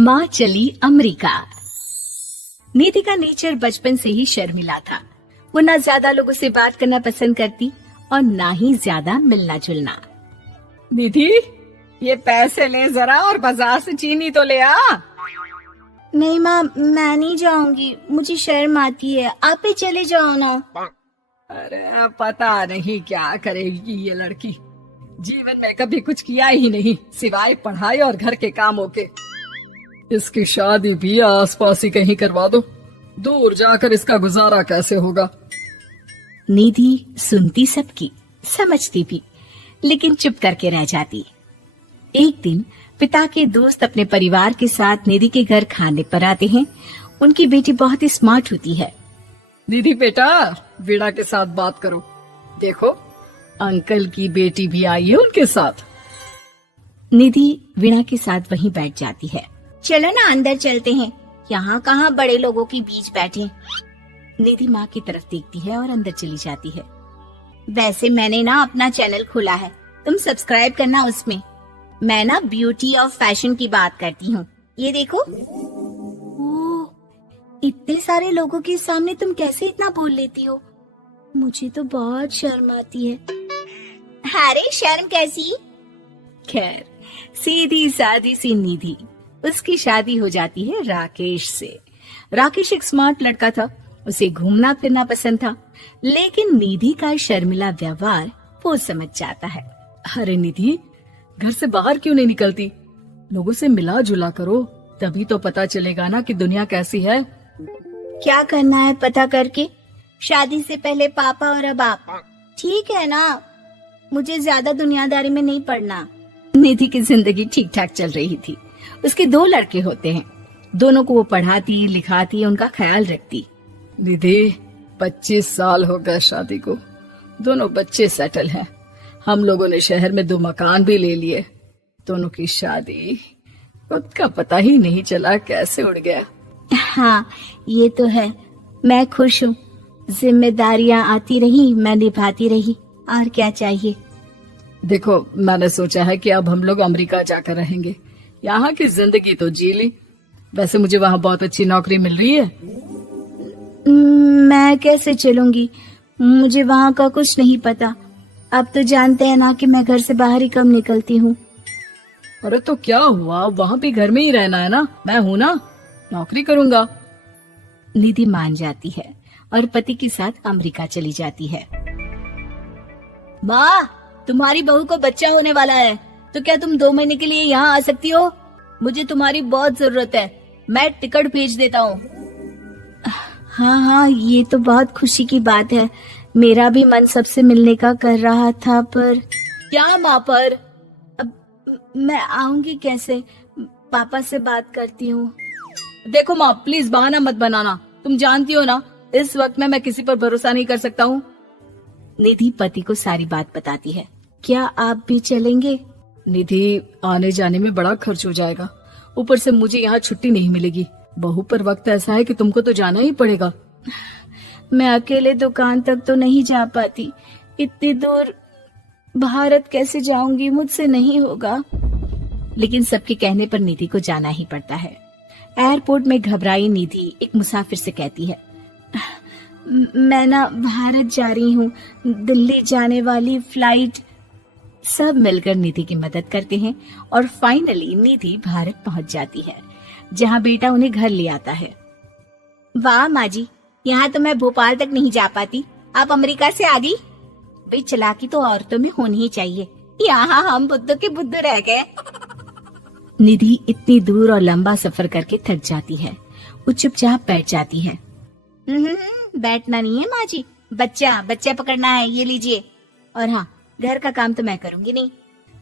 माँ चली अमेरिका। निधि का नेचर बचपन से ही शर्मिला था। वो ना ज्यादा लोगों से बात करना पसंद करती और ना ही ज्यादा मिलना जुलना। निधि, ये पैसे ले जरा और बाजार से चीनी तो ले आ। नहीं माँ, मैं नहीं जाऊंगी, मुझे शर्म आती है, आप ही चले जाओ ना। अरे पता नहीं क्या करेगी ये लड़की। जीवन में कभी कुछ किया ही नहीं सिवाय पढ़ाई और घर के कामों के। इसकी शादी भी आसपास ही कहीं करवा दो, दूर जाकर इसका गुजारा कैसे होगा। निधि सुनती सबकी, समझती भी, लेकिन चुप करके रह जाती। एक दिन पिता के दोस्त अपने परिवार के साथ निधि के घर खाने पर आते हैं। उनकी बेटी बहुत ही स्मार्ट होती है। निधि बेटा, वीणा के साथ बात करो। देखो, अंकल की बेटी भी आई है उनके साथ। निधि वीणा के साथ वहीं बैठ जाती है। चलो ना अंदर चलते हैं, यहाँ कहाँ बड़े लोगों के बीच बैठे। निधि माँ की तरफ देखती है और अंदर चली जाती है। वैसे मैंने ना अपना चैनल खोला है, तुम सब्सक्राइब करना उसमें। मैं ना ब्यूटी और फैशन की बात करती हूँ, ये देखो। ओह, इतने सारे लोगों के सामने तुम कैसे इतना बोल लेती हो? मुझे तो बहुत शर्म आती है। अरे शर्म कैसी। खैर, सीधी सादी सी निधि, उसकी शादी हो जाती है राकेश से। राकेश एक स्मार्ट लड़का था, उसे घूमना फिरना पसंद था, लेकिन निधि का शर्मिला व्यवहार वो समझ जाता है। अरे निधि, घर से बाहर क्यों नहीं निकलती? लोगों से मिला जुला करो, तभी तो पता चलेगा ना कि दुनिया कैसी है। क्या करना है पता करके? शादी से पहले पापा और अब आप। ठीक है ना, मुझे ज्यादा दुनियादारी में नहीं पड़ना। निधि की जिंदगी ठीक ठाक चल रही थी। उसके 2 लड़के होते हैं, दोनों को वो पढ़ाती लिखाती, उनका ख्याल रखती। निधि, 25 साल हो गए शादी को, दोनों बच्चे सेटल हैं। हम लोगों ने शहर में 2 मकान भी ले लिए। दोनों की शादी खुद का पता ही नहीं चला कैसे उड़ गया। हाँ, ये तो है। मैं खुश हूँ, जिम्मेदारियाँ आती रही, मैं निभाती रही, और क्या चाहिए। देखो, मैंने सोचा है कि अब हम लोग अमेरिका जाकर रहेंगे। यहाँ की जिंदगी तो जी ली, वैसे मुझे वहाँ बहुत अच्छी नौकरी मिल रही है। मैं कैसे चलूंगी, मुझे वहाँ का कुछ नहीं पता। आप तो जानते हैं ना कि मैं घर से बाहर ही कम निकलती हूँ। अरे तो क्या हुआ, वहाँ भी घर में ही रहना है ना, मैं हूँ ना, नौकरी करूँगा। निधि मान जाती है और पति के साथ अमेरिका चली जाती है। माँ, तुम्हारी बहू को बच्चा होने वाला है, तो क्या तुम 2 महीने के लिए यहाँ आ सकती हो? मुझे तुम्हारी बहुत जरूरत है, मैं टिकट भेज देता हूँ। हाँ, ये तो बहुत खुशी की बात है। मेरा भी मन सबसे मिलने का कर रहा था, पर क्या माँ, पर अब मैं आऊंगी कैसे? पापा से बात करती हूँ। देखो माँ, प्लीज बहाना मत बनाना, तुम जानती हो ना इस वक्त में मैं किसी पर भरोसा नहीं कर सकता हूँ। निधि पति को सारी बात बताती है। क्या आप भी चलेंगे? निधि, आने जाने में बड़ा खर्च हो जाएगा, ऊपर से मुझे यहाँ छुट्टी नहीं मिलेगी। बहू पर वक्त ऐसा है कि तुमको तो जाना ही पड़ेगा। मैं अकेले दुकान तक तो नहीं जा पाती, इतनी दूर भारत कैसे जाऊंगी, मुझसे नहीं होगा। लेकिन सबके कहने पर निधि को जाना ही पड़ता है। एयरपोर्ट में घबराई निधि एक मुसाफिर से कहती है, मैं ना भारत जा रही हूँ, दिल्ली जाने वाली फ्लाइट। सब मिलकर निधि की मदद करते हैं और फाइनली निधि भारत पहुंच जाती है, जहां बेटा उन्हें घर ले आता है। वाह माँ जी, यहाँ तो मैं भोपाल तक नहीं जा पाती, आप अमेरिका से आ गई। भाई, चालाकी तो औरतों में होनी ही चाहिए, यहाँ हम बुद्धू के बुद्धू रह गए। निधि इतनी दूर और लंबा सफर करके थक जाती है, वो चुपचाप बैठ जाती है। बैठना नहीं है माँ जी, बच्चा पकड़ना है, ये लीजिए। और हाँ, घर का काम तो मैं करूंगी नहीं,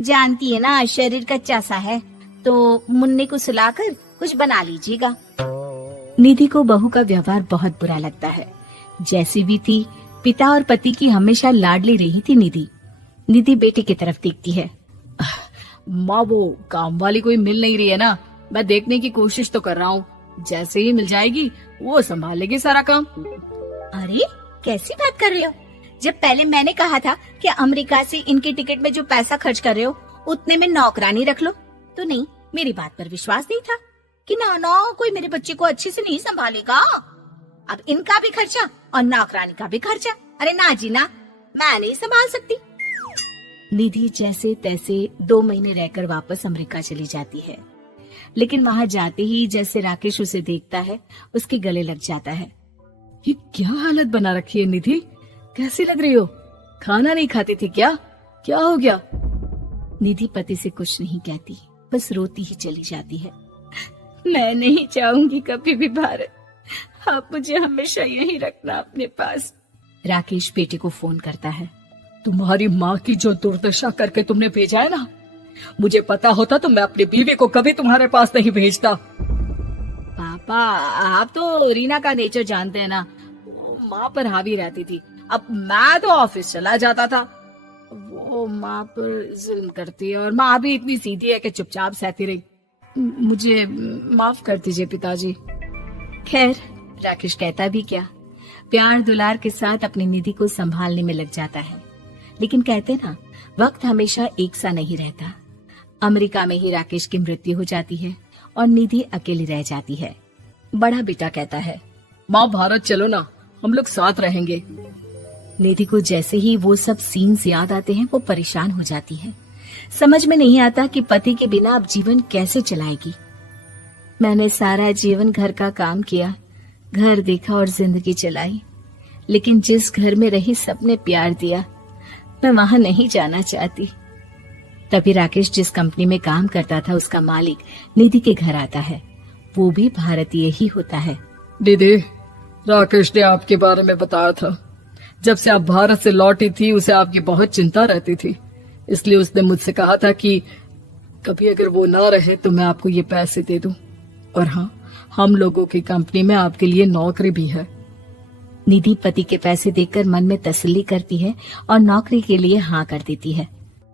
जानती है ना शरीर कच्चा सा है, तो मुन्ने को सुलाकर कुछ बना लीजिएगा। निधि को बहू का व्यवहार बहुत बुरा लगता है। जैसी भी थी, पिता और पति की हमेशा लाडली रही थी निधि। निधि बेटे की तरफ देखती है। माँ, वो काम वाली कोई मिल नहीं रही है ना, मैं देखने की कोशिश तो कर रहा हूँ, जैसे ही मिल जाएगी वो संभालेगी सारा काम। अरे कैसी बात कर रहे हो, जब पहले मैंने कहा था कि अमेरिका से इनके टिकट में जो पैसा खर्च कर रहे हो उतने में नौकरानी रख लो, तो नहीं, मेरी बात पर विश्वास नहीं था। कि ना कोई मेरे बच्चे को अच्छे से नहीं संभालेगा। अब इनका भी खर्चा और नौकरानी का भी खर्चा। अरे ना जी ना, मैं नहीं संभाल सकती। निधि जैसे तैसे 2 महीने रहकर वापस अमेरिका चली जाती है, लेकिन वहां जाते ही जैसे राकेश उसे देखता है उसके गले लग जाता है। ये क्या हालत बना रखी है निधि, कैसी लग रही हो? खाना नहीं खाती थी क्या? क्या हो गया? निधि पति से कुछ नहीं कहती, बस रोती ही चली जाती है। मैं नहीं चाहूंगी कभी भी भारत, आप मुझे हमेशा यहीं रखना अपने पास। राकेश बेटे को फोन करता है। तुम्हारी माँ की जो दुर्दशा करके तुमने भेजा है ना, मुझे पता होता तो मैं अपनी बीवी को कभी तुम्हारे पास नहीं भेजता। पापा, आप तो रीना का नेचर जानते हैं ना, वो माँ पर हावी रहती थी। अब मैं तो ऑफिस चला जाता था, वो माँ पर जुल्म करती है और माँ भी इतनी सीधी है कि चुपचाप सहती रही। मुझे माफ कर दीजिए पिताजी। खैर, राकेश कहता भी क्या, प्यार दुलार के साथ अपनी निधि को संभालने में लग जाता है। लेकिन कहते ना, वक्त हमेशा एक सा नहीं रहता। अमेरिका में ही राकेश की मृत्यु हो जाती है और निधि अकेली रह जाती है। बड़ा बेटा कहता है, माँ भारत चलो ना, हम लोग साथ रहेंगे। निधि को जैसे ही वो सब सीन्स याद आते हैं वो परेशान हो जाती है। समझ में नहीं आता कि पति के बिना अब जीवन कैसे चलाएगी। मैंने सारा जीवन घर का काम किया, घर देखा और जिंदगी चलाई, लेकिन जिस घर में रही सबने प्यार दिया, मैं वहां नहीं जाना चाहती। तभी राकेश जिस कंपनी में काम करता था उसका मालिक निधि के घर आता है। वो भी भारतीय ही होता है। दीदी, राकेश ने आपके बारे में बताया था। जब से आप भारत से लौटी थी उसे आपकी बहुत चिंता रहती थी, इसलिए उसने मुझसे कहा था कि कभी अगर वो ना रहे तो मैं आपको ये पैसे दे दूं। और हाँ, हम लोगों की कंपनी में आपके लिए नौकरी भी है। निधि पति के पैसे देखकर मन में तसल्ली करती है और नौकरी के लिए हाँ कर देती है।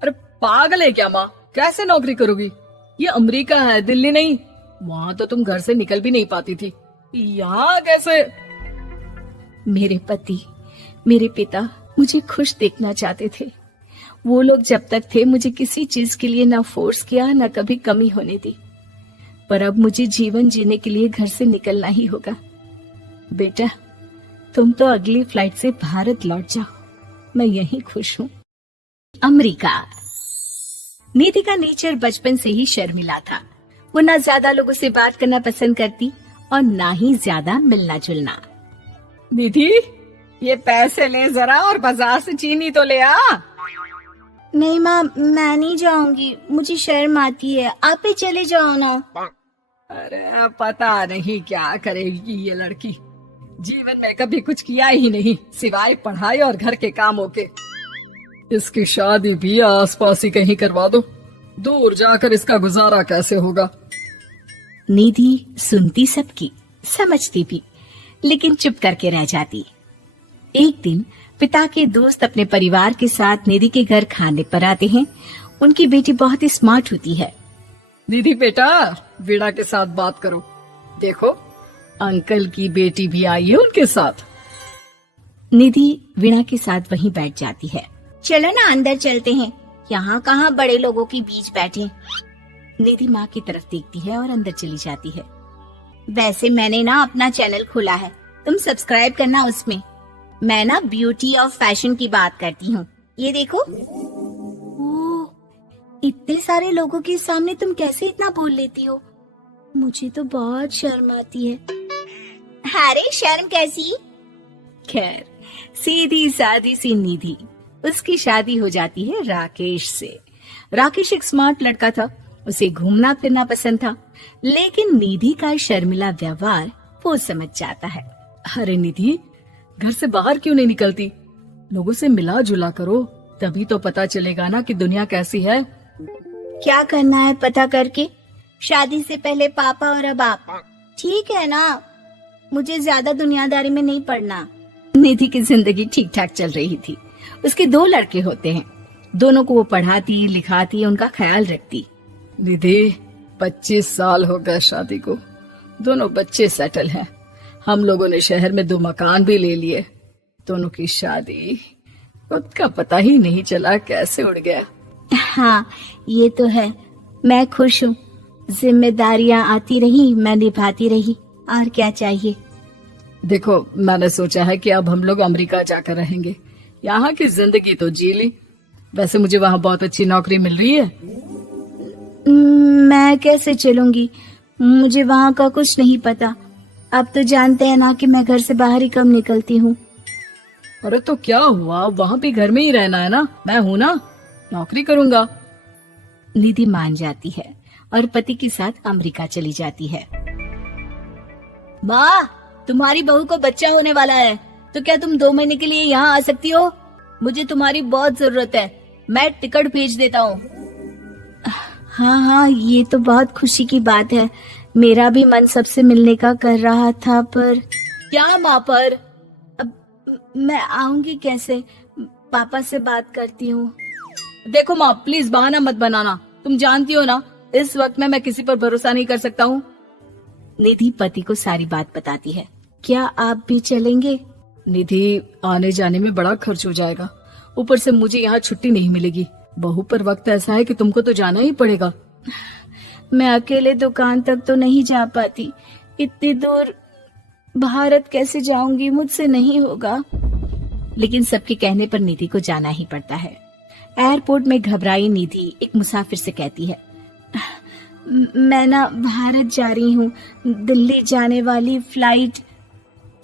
अरे पागल है क्या माँ, कैसे नौकरी करोगी? ये अमेरिका है, दिल्ली नहीं। वहाँ तो तुम घर से निकल भी नहीं पाती थी, यहाँ कैसे? मेरे पति, मेरे पिता मुझे खुश देखना चाहते थे। वो लोग जब तक थे मुझे किसी चीज के लिए ना फोर्स किया, ना कभी कमी होने दी। पर अब मुझे जीवन जीने के लिए घर से निकलना ही होगा। बेटा, तुम तो अगली फ्लाइट से भारत लौट जाओ, मैं यहीं खुश हूँ। अमेरिका। निधि का नेचर बचपन से ही शर्मिला था। वो ना ज्यादा लोगों से बात करना पसंद करती और ना ही ज्यादा मिलना जुलना। निधि, ये पैसे ले जरा और बाजार से चीनी तो ले आ। नहीं माँ, मैं नहीं जाऊंगी, मुझे शर्म आती है, आप ही चले जाओ ना। अरे पता नहीं क्या करेगी ये लड़की, जीवन में कभी कुछ किया ही नहीं सिवाय पढ़ाई और घर के कामों के। इसकी शादी भी आसपास ही कहीं करवा दो, दूर जाकर इसका गुजारा कैसे होगा? निधि सुनती सबकी, समझती भी, लेकिन चुप करके रह जाती। एक दिन पिता के दोस्त अपने परिवार के साथ निधि के घर खाने पर आते हैं। उनकी बेटी बहुत ही स्मार्ट होती है। निधि बेटा, वीणा के साथ बात करो, देखो अंकल की बेटी भी आई है उनके साथ। निधि वीणा के साथ वहीं बैठ जाती है। चलो ना अंदर चलते हैं, यहाँ कहाँ बड़े लोगों के बीच बैठे। निधि माँ की तरफ देखती है और अंदर चली जाती है। वैसे मैंने ना अपना चैनल खोला है, तुम सब्सक्राइब करना उसमें। मैं ना ब्यूटी और फैशन की बात करती हूँ, ये देखो। ओह, इतने सारे लोगों के सामने तुम कैसे इतना बोल लेती हो? मुझे तो बहुत शर्म आती है। अरे शर्म कैसी? खैर, सीधी सादी सी निधि, उसकी शादी हो जाती है राकेश से। राकेश एक स्मार्ट लड़का था, उसे घूमना फिरना पसंद था, लेकिन निधि का शर्मिला व्यवहार वो समझ जाता है। अरे निधि, घर से बाहर क्यों नहीं निकलती? लोगों से मिला जुला करो, तभी तो पता चलेगा ना कि दुनिया कैसी है। क्या करना है पता करके? शादी से पहले पापा और अब आप, ठीक है ना? मुझे ज्यादा दुनियादारी में नहीं पड़ना। निधि की जिंदगी ठीक ठाक चल रही थी। उसके 2 लड़के होते हैं, दोनों को वो पढ़ाती लिखाती, उनका ख्याल रखती। निधि, 25 साल हो गए शादी को, दोनों बच्चे सेटल हैं। हम लोगों ने शहर में 2 मकान भी ले लिए। दोनों की शादी खुद का पता ही नहीं चला कैसे उड़ गया। हाँ, ये तो है। मैं खुश हूँ, जिम्मेदारियां आती रही, मैं निभाती रही, और क्या चाहिए। देखो, मैंने सोचा है कि अब हम लोग अमेरिका जाकर रहेंगे। यहाँ की जिंदगी तो जी ली। वैसे मुझे वहाँ बहुत अच्छी नौकरी मिल रही है। मैं कैसे चलूंगी, मुझे वहाँ का कुछ नहीं पता। आप तो जानते हैं ना कि मैं घर से बाहर ही कम निकलती हूँ। अरे तो क्या हुआ, वहाँ भी घर में ही रहना है ना, मैं हूँ ना, नौकरी करूँगा। निधि मान जाती है और पति के साथ अमेरिका चली जाती है। माँ, तुम्हारी बहू को बच्चा होने वाला है, तो क्या तुम 2 महीने के लिए यहाँ आ सकती हो? मुझे तुम्हारी बहुत जरूरत है, मैं टिकट भेज देता हूँ। हाँ हाँ, ये तो बहुत खुशी की बात है। मेरा भी मन सबसे मिलने का कर रहा था, पर क्या माँ पर? अब मैं आऊंगी कैसे? पापा से बात करती हूँ। देखो माँ, प्लीज बहाना मत बनाना। तुम जानती हो ना, इस वक्त में मैं किसी पर भरोसा नहीं कर सकता हूँ। निधि पति को सारी बात बताती है। क्या आप भी चलेंगे? निधि, आने जाने में बड़ा खर्च हो जाएगा, ऊपर से मुझे यहाँ छुट्टी नहीं मिलेगी। बहू पर वक्त ऐसा है कि तुमको तो जाना ही पड़ेगा। मैं अकेले दुकान तक तो नहीं जा पाती, इतनी दूर भारत कैसे जाऊंगी, मुझसे नहीं होगा। लेकिन सबके कहने पर निधि को जाना ही पड़ता है। एयरपोर्ट में घबराई निधि एक मुसाफिर से कहती है, मैं ना भारत जा रही हूँ, दिल्ली जाने वाली फ्लाइट।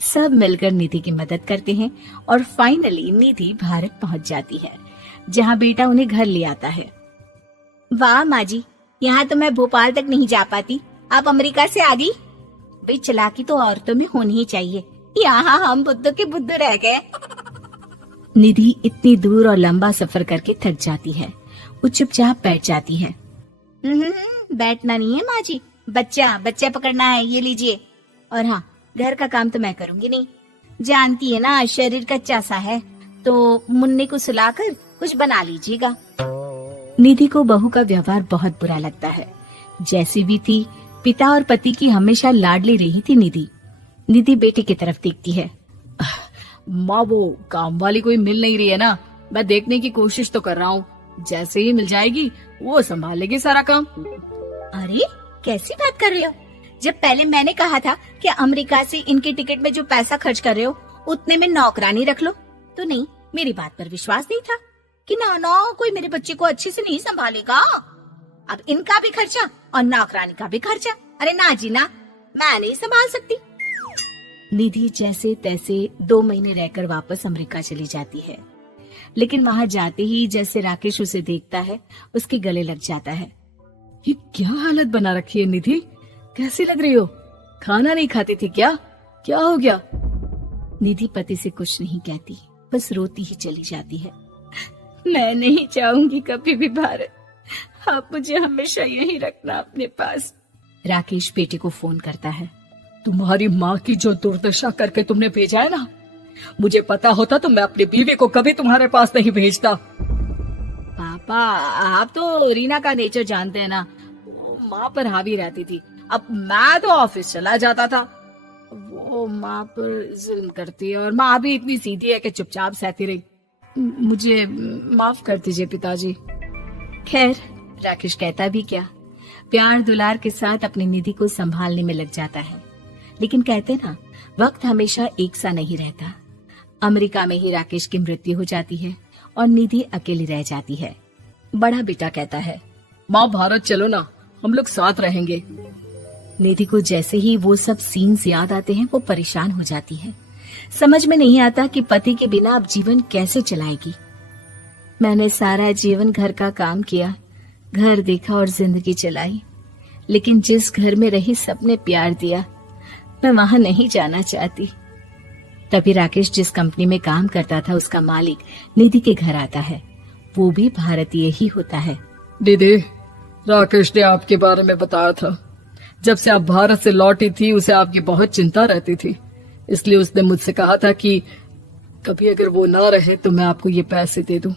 सब मिलकर निधि की मदद करते हैं और फाइनली निधि भारत पहुंच जाती है, जहां बेटा उन्हें घर ले आता है। वाह माँ जी, यहाँ तो मैं भोपाल तक नहीं जा पाती, आप अमेरिका से आ गई। भाई, चालाकी तो औरतों में होनी ही चाहिए। यहाँ हम बुद्धू के बुद्धू रह गए। निधि इतनी दूर और लंबा सफर करके थक जाती है। वो चुपचाप बैठ जाती है। बैठना नहीं है माँ जी, बच्चा पकड़ना है, ये लीजिए। और हाँ, घर का काम तो मैं करूंगी नहीं, जानती है ना शरीर कच्चा सा है, तो मुन्ने को सुलाकर कुछ बना लीजिएगा। निधि को बहू का व्यवहार बहुत बुरा लगता है। जैसी भी थी, पिता और पति की हमेशा लाडली रही थी निधि। निधि बेटे की तरफ देखती है। माँ, वो काम वाली कोई मिल नहीं रही है ना, मैं देखने की कोशिश तो कर रहा हूँ। जैसे ही मिल जाएगी वो संभाल लेगी सारा काम। अरे कैसी बात कर रहे हो? जब पहले मैंने कहा था कि अमेरिका से इनके टिकट में जो पैसा खर्च कर रहे हो उतने में नौकरानी रख लो, तो नहीं, मेरी बात पर विश्वास नहीं था कि ना कोई मेरे बच्चे को अच्छे से नहीं संभालेगा। अब इनका भी खर्चा और नौकरानी का भी खर्चा। अरे ना जी ना, मैं नहीं संभाल सकती। निधि जैसे तैसे 2 महीने रहकर वापस अमेरिका चली जाती है। लेकिन वहां जाते ही जैसे राकेश उसे देखता है, उसके गले लग जाता है। ये क्या हालत बना रखी है निधि, कैसी लग रही हो? खाना नहीं खाती थी क्या? क्या हो गया? निधि पति से कुछ नहीं कहती, बस रोती ही चली जाती है। मैं नहीं चाहूंगी कभी भी भारत, आप मुझे हमेशा यहीं रखना अपने पास। राकेश बेटे को फोन करता है। तुम्हारी माँ की जो दुर्दशा करके तुमने भेजा है ना, मुझे पता होता तो मैं अपनी बीवी को कभी तुम्हारे पास नहीं भेजता। पापा, आप तो रीना का नेचर जानते हैं ना, वो माँ पर हावी रहती थी। अब मैं तो ऑफिस चला जाता था, वो माँ पर जुल्म करती है, और माँ भी इतनी सीधी है कि चुपचाप सहती रही। मुझे माफ कर दीजिए पिताजी। खैर, राकेश कहता भी क्या, प्यार दुलार के साथ अपनी निधि को संभालने में लग जाता है। लेकिन कहते ना, वक्त हमेशा एक सा नहीं रहता। अमेरिका में ही राकेश की मृत्यु हो जाती है और निधि अकेली रह जाती है। बड़ा बेटा कहता है, माँ भारत चलो ना, हम लोग साथ रहेंगे। निधि को जैसे ही वो सब सीन्स याद आते हैं, वो परेशान हो जाती है। समझ में नहीं आता कि पति के बिना अब जीवन कैसे चलाएगी। मैंने सारा जीवन घर का काम किया, घर देखा और जिंदगी चलाई, लेकिन जिस घर में रही सबने प्यार दिया, मैं वहां नहीं जाना चाहती। तभी राकेश जिस कंपनी में काम करता था, उसका मालिक निधि के घर आता है। वो भी भारतीय ही होता है। दीदी, राकेश ने आपके बारे में बताया था। जब से आप भारत से लौटी थी, उसे आपकी बहुत चिंता रहती थी, इसलिए उसने मुझसे कहा था कि कभी अगर वो ना रहे तो मैं आपको ये पैसे दे दूं।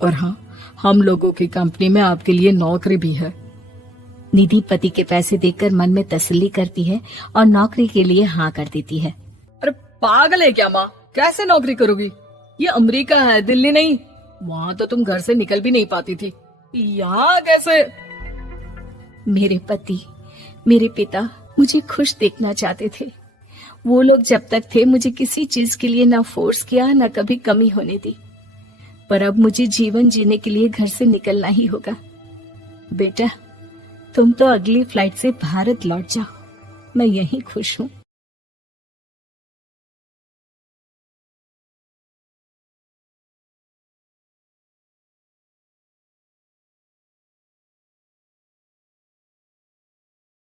और हाँ, हम लोगों की कंपनी में आपके लिए नौकरी भी है। निधि पति के पैसे देखकर मन में तसल्ली करती है और नौकरी के लिए हाँ कर देती है। अरे पागल है क्या माँ, कैसे नौकरी करोगी? ये अमेरिका है, दिल्ली नहीं। वहाँ तो तुम घर से निकल भी नहीं पाती थी, यहाँ कैसे? मेरे पति, मेरे पिता मुझे खुश देखना चाहते थे। वो लोग जब तक थे मुझे किसी चीज के लिए ना फोर्स किया, ना कभी कमी होने दी। पर अब मुझे जीवन जीने के लिए घर से निकलना ही होगा। बेटा, तुम तो अगली फ्लाइट से भारत लौट जाओ, मैं यहीं खुश हूँ।